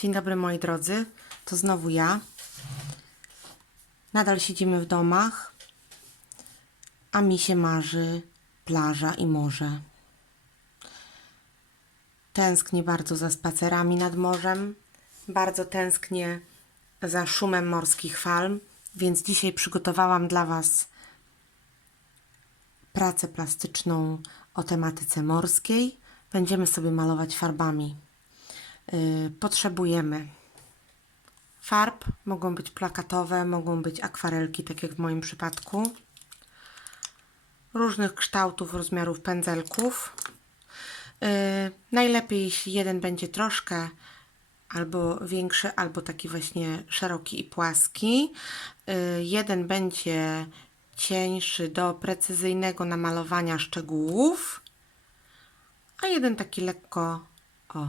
Dzień dobry moi drodzy, to znowu ja. Nadal siedzimy w domach, a mi się marzy plaża i morze. Tęsknię bardzo za spacerami nad morzem, bardzo tęsknię za szumem morskich fal, więc dzisiaj przygotowałam dla Was pracę plastyczną o tematyce morskiej. Będziemy sobie malować farbami. Yy, potrzebujemy farb, mogą być plakatowe, mogą być akwarelki, tak jak w moim przypadku. Różnych kształtów, rozmiarów pędzelków. Yy, najlepiej, jeśli jeden będzie troszkę albo większy, albo taki właśnie szeroki i płaski. Yy, jeden będzie cieńszy do precyzyjnego namalowania szczegółów, a jeden taki lekko o,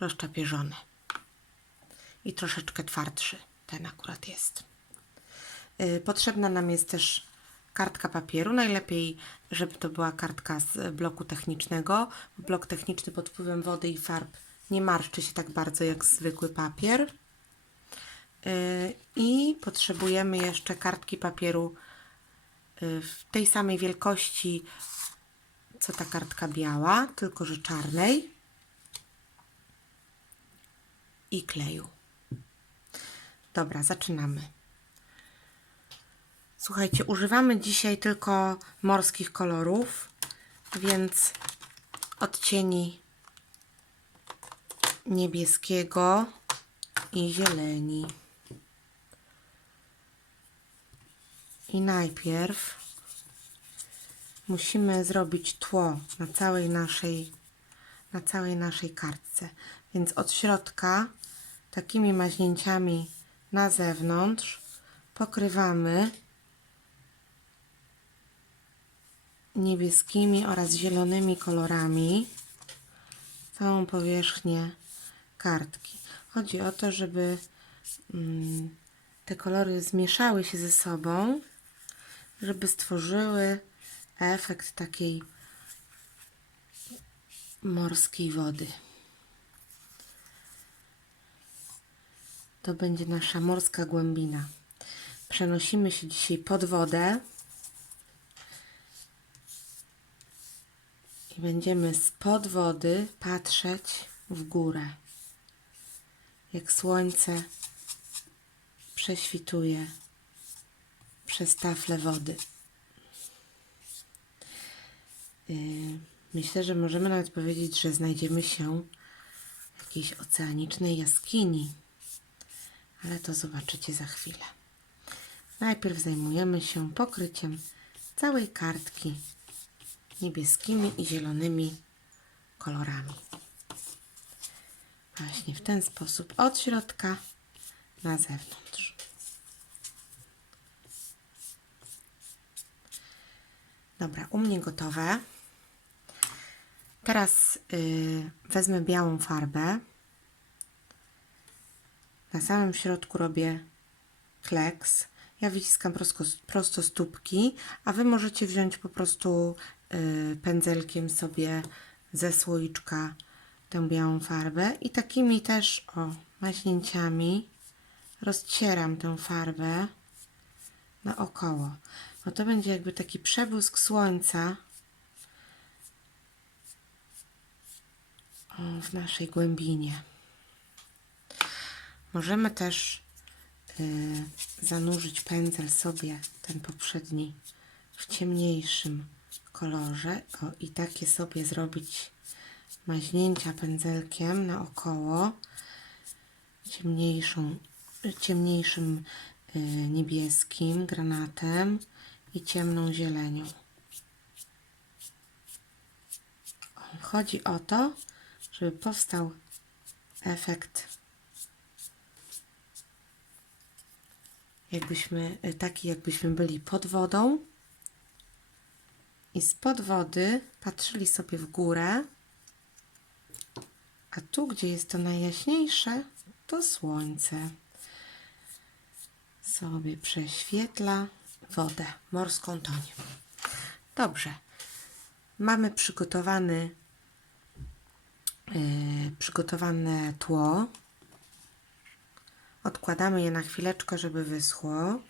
rozczapierzony i troszeczkę twardszy. Ten akurat jest. Yy, Potrzebna nam jest też kartka papieru. Najlepiej, żeby to była kartka z bloku technicznego. Blok techniczny pod wpływem wody i farb nie marszczy się tak bardzo jak zwykły papier. Yy, I potrzebujemy jeszcze kartki papieru yy, w tej samej wielkości, co ta kartka biała, tylko że czarnej. I kleju. Dobra, zaczynamy. Słuchajcie, używamy dzisiaj tylko morskich kolorów, więc odcieni niebieskiego i zieleni. I najpierw musimy zrobić tło na całej naszej na całej naszej kartce. Więc od środka takimi maźnięciami na zewnątrz pokrywamy niebieskimi oraz zielonymi kolorami całą powierzchnię kartki. Chodzi o to, żeby mm, te kolory zmieszały się ze sobą, żeby stworzyły efekt takiej morskiej wody. To będzie nasza morska głębina. Przenosimy się dzisiaj pod wodę. I będziemy spod wody patrzeć w górę. Jak słońce prześwituje przez taflę wody. Yy, Myślę, że możemy nawet powiedzieć, że znajdziemy się w jakiejś oceanicznej jaskini. Ale to zobaczycie za chwilę. Najpierw zajmujemy się pokryciem całej kartki niebieskimi i zielonymi kolorami. Właśnie w ten sposób od środka na zewnątrz. Dobra, u mnie gotowe. Teraz y, wezmę białą farbę. Na samym środku robię kleks. Ja wyciskam prosto, prosto stópki, a Wy możecie wziąć po prostu y, pędzelkiem sobie ze słoiczka tę białą farbę i takimi też o maśnięciami rozcieram tę farbę naokoło. Bo to będzie jakby taki przebłysk słońca w naszej głębinie. Możemy też y, zanurzyć pędzel sobie, ten poprzedni, w ciemniejszym kolorze. O, I takie sobie zrobić maźnięcia pędzelkiem naokoło ciemniejszą, ciemniejszym y, niebieskim granatem i ciemną zielenią. Chodzi o to, żeby powstał efekt jakbyśmy, y, taki jakbyśmy byli pod wodą i spod wody patrzyli sobie w górę, a tu, gdzie jest to najjaśniejsze, to słońce sobie prześwietla wodę morską tonię. Dobrze. Mamy przygotowany, yy, przygotowane tło odkładamy je na chwileczkę, żeby wyschło.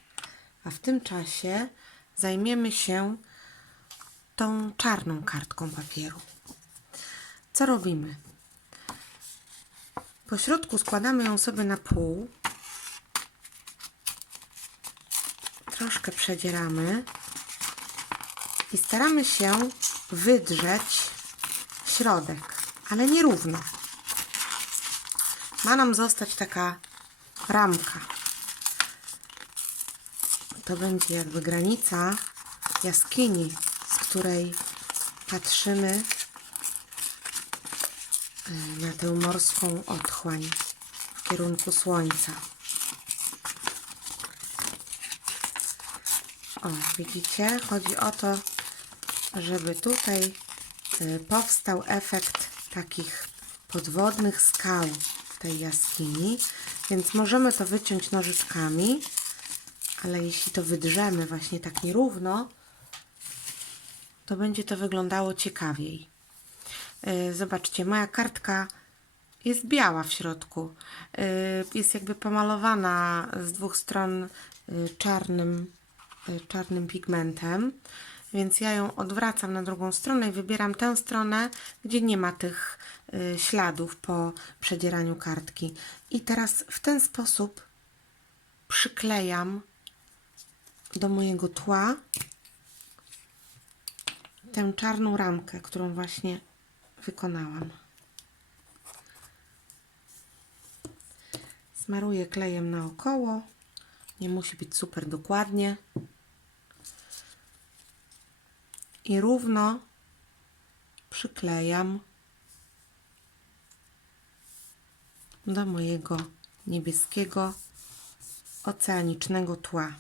A w tym czasie zajmiemy się tą czarną kartką papieru. Co robimy? Po środku składamy ją sobie na pół. Troszkę przedzieramy i staramy się wydrzeć środek, ale nierówno. Ma nam zostać taka ramka. To będzie jakby granica jaskini, z której patrzymy y, na tę morską otchłań w kierunku słońca. O, widzicie? Chodzi o to, żeby tutaj y, powstał efekt takich podwodnych skał w tej jaskini, więc możemy to wyciąć nożyczkami, ale jeśli to wydrzemy właśnie tak nierówno, to będzie to wyglądało ciekawiej. Y, Zobaczcie, moja kartka jest biała w środku. Y, Jest jakby pomalowana z dwóch stron y, czarnym, czarnym pigmentem, więc ja ją odwracam na drugą stronę i wybieram tę stronę, gdzie nie ma tych y, śladów po przedzieraniu kartki. I teraz w ten sposób przyklejam do mojego tła tę czarną ramkę, którą właśnie wykonałam. Smaruję klejem naokoło. Nie musi być super dokładnie. I równo przyklejam do mojego niebieskiego oceanicznego tła.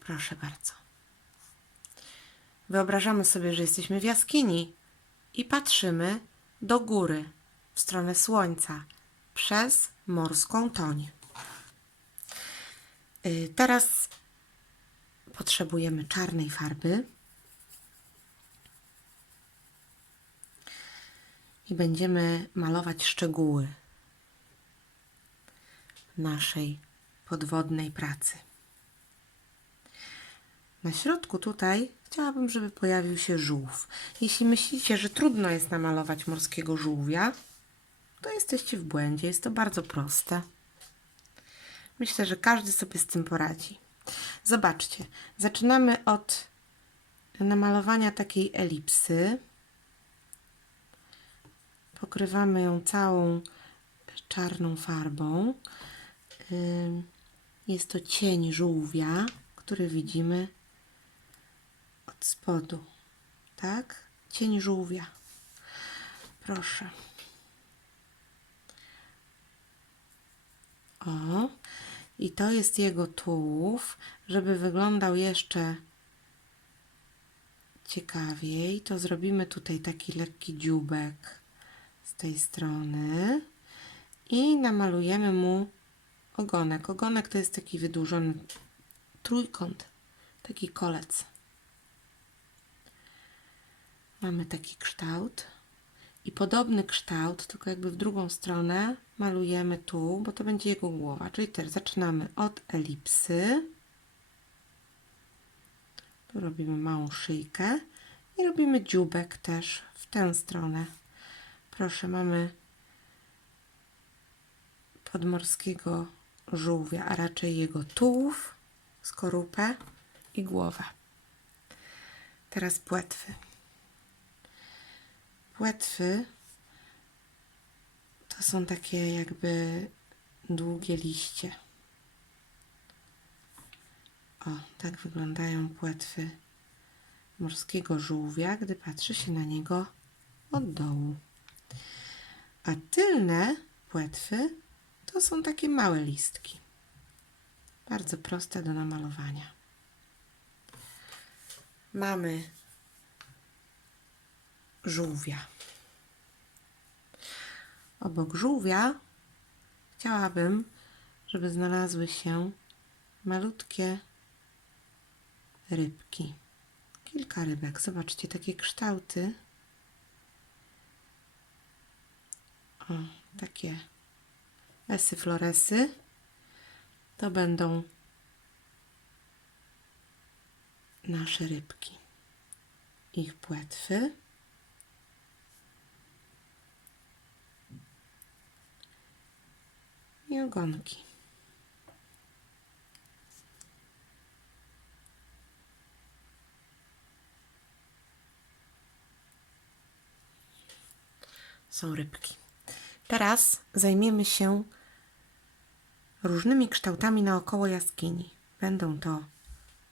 Proszę bardzo. Wyobrażamy sobie, że jesteśmy w jaskini i patrzymy do góry, w stronę słońca, przez morską toń. Y, Teraz potrzebujemy czarnej farby i będziemy malować szczegóły naszej podwodnej pracy. Na środku tutaj chciałabym, żeby pojawił się żółw. Jeśli myślicie, że trudno jest namalować morskiego żółwia, to jesteście w błędzie. Jest to bardzo proste. Myślę, że każdy sobie z tym poradzi. Zobaczcie, zaczynamy od namalowania takiej elipsy. Pokrywamy ją całą czarną farbą. Jest to cień żółwia, który widzimy od spodu. Tak? Cień żółwia. Proszę. O, i to jest jego tułów. Żeby wyglądał jeszcze ciekawiej, to zrobimy tutaj taki lekki dziubek z tej strony i namalujemy mu ogonek. Ogonek to jest taki wydłużony trójkąt, taki kolec. Mamy taki kształt i podobny kształt, tylko jakby w drugą stronę malujemy tu, bo to będzie jego głowa. Czyli też zaczynamy od elipsy. Tu robimy małą szyjkę i robimy dziubek też w tę stronę. Proszę, mamy podmorskiego żółwia, a raczej jego tułów, skorupę i głowę. Teraz płetwy. Płetwy to są takie jakby długie liście. O, tak wyglądają płetwy morskiego żółwia, gdy patrzy się na niego od dołu. A tylne płetwy to są takie małe listki. Bardzo proste do namalowania. Mamy żółwia. Obok żółwia chciałabym, żeby znalazły się malutkie rybki. kilka rybek. Zobaczcie, takie kształty. O, takie esy floresy. To będą nasze rybki. Ich płetwy. Ogonki. Są rybki. Teraz zajmiemy się różnymi kształtami naokoło jaskini. Będą to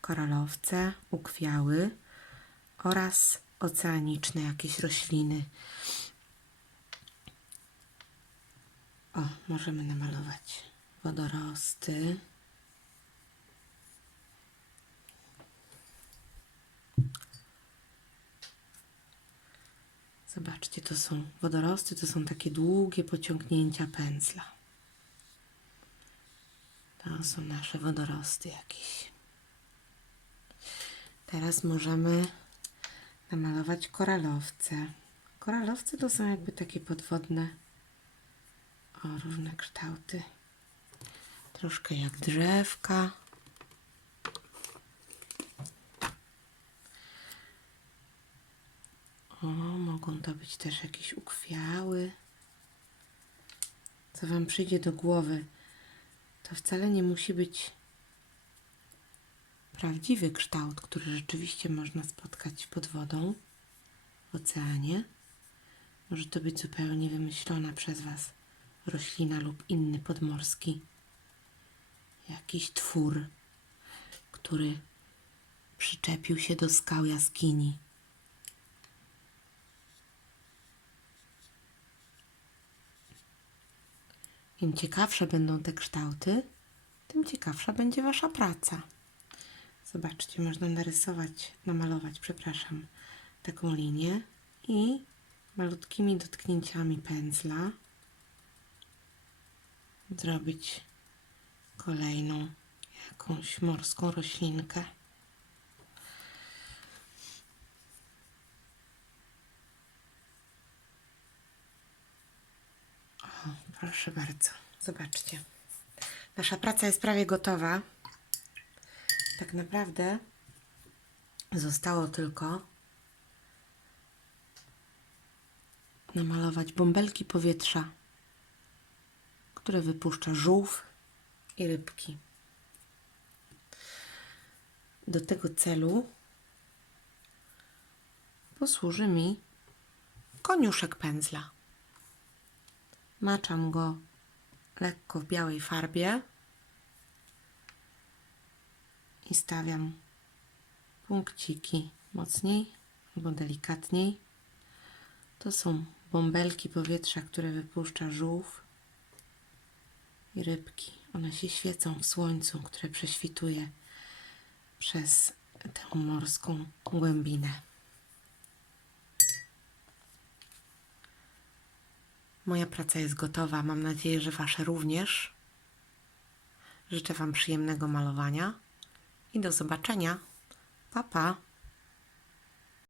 koralowce, ukwiały oraz oceaniczne jakieś rośliny. O, możemy namalować wodorosty. Zobaczcie, to są wodorosty, to są takie długie pociągnięcia pędzla. To są nasze wodorosty jakieś. Teraz możemy namalować koralowce. Koralowce to są jakby takie podwodne, o, różne kształty. Troszkę jak drzewka. O, mogą to być też jakieś ukwiały. Co Wam przyjdzie do głowy, to wcale nie musi być prawdziwy kształt, który rzeczywiście można spotkać pod wodą w oceanie. Może to być zupełnie wymyślona przez Was roślina lub inny podmorski jakiś twór, który przyczepił się do skał jaskini. Im ciekawsze będą te kształty, tym ciekawsza będzie Wasza praca. Zobaczcie, można narysować, namalować, przepraszam, taką linię i malutkimi dotknięciami pędzla zrobić kolejną jakąś morską roślinkę. O, proszę bardzo, zobaczcie. Nasza praca jest prawie gotowa. Tak naprawdę zostało tylko namalować bąbelki powietrza, które wypuszcza żółw i rybki. Do tego celu posłuży mi koniuszek pędzla. Maczam go lekko w białej farbie i stawiam punkciki mocniej albo delikatniej. To są bąbelki powietrza, które wypuszcza żółw i rybki. One się świecą w słońcu, które prześwituje przez tę morską głębinę. Moja praca jest gotowa. Mam nadzieję, że Wasze również. Życzę Wam przyjemnego malowania i do zobaczenia. Pa, pa.